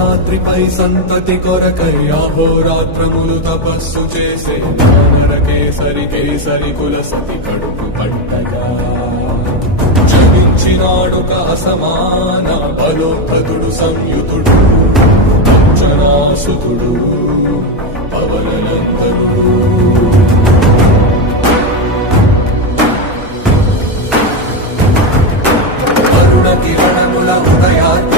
శేషాద్రిపై సంతతి కొరకై అహోరాత్రములు తపస్సు చేసే వానర కేసరి కేసరి కుల సతి కడుపు పట్టగా జనించినాడుక అసమాన బలోద్ధతుడు సంయుతుడు అంజనాసుతుడు పవననందనుడు. కిరణముల ఉదయాత్మ